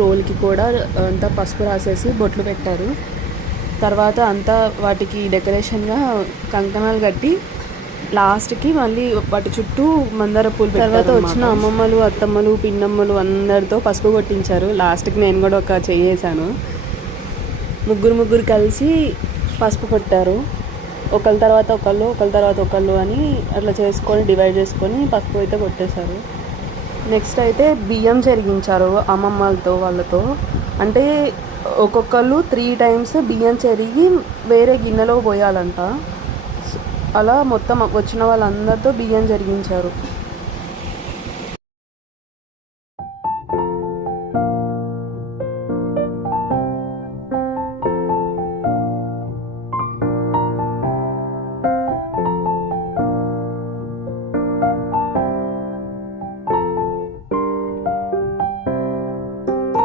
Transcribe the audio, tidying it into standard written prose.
రోల్కి కూడా అంతా పసుపు రాసేసి బొట్లు పెట్టారు. తర్వాత అంతా వాటికి డెకరేషన్గా కంకణాలు కట్టి లాస్ట్కి మళ్ళీ వాటి చుట్టూ మందార పూలు పెట్టారు. తర్వాత వచ్చిన అమ్మమ్మలు, అత్తమ్మలు, పిన్నమ్మలు అందరితో పసుపు కొట్టించారు. లాస్ట్కి నేను కూడా ఒక చేసాను. ముగ్గురు కలిసి పసుపు కొట్టారు. ఒకళ్ళ తర్వాత ఒకళ్ళు అని అట్లా చేసుకొని డివైడ్ చేసుకొని పసుపు అయితే కొట్టేశారు. నెక్స్ట్ అయితే బియ్యం చెరిగించారు అమ్మమ్మలతో వాళ్ళతో. అంటే ఒక్కొక్కళ్ళు 3 times బియ్యం చెరిగి వేరే గిన్నెలో పోయాలంట. అలా మొత్తం వచ్చిన వాళ్ళందరితో బియ్యం చెరిగించారు.